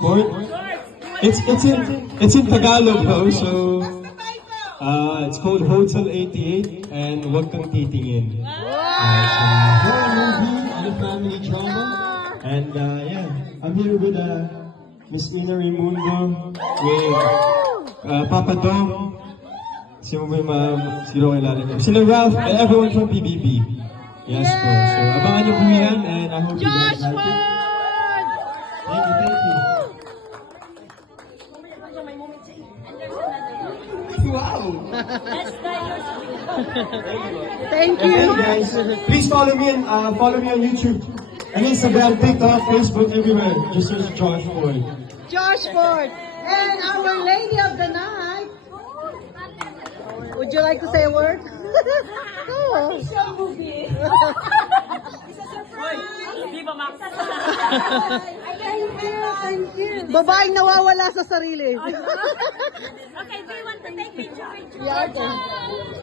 Fort. It's in Tagalog though, so it's called Hotel 88 and Wag Kang Titingin. Horror movie and a family drama. And yeah, I'm here with Miss Ina Raimundo, with Papa Dom, sino ba yung sino kilala niyo? Sila Ralph and everyone from PBB. Yes po. So abangan niyo po yan and I hope you guys like it. Thank you. Wow! Thank you. And guys, please follow me on YouTube and Instagram, TikTok, Facebook, everywhere. Just search Josh Ford. Josh Ford. And our lady of the night. Would you like to say a word? Oh. Thank you. Babaeng nawawala sa sarili. Okay, do you want to take picture with you? Yeah, okay.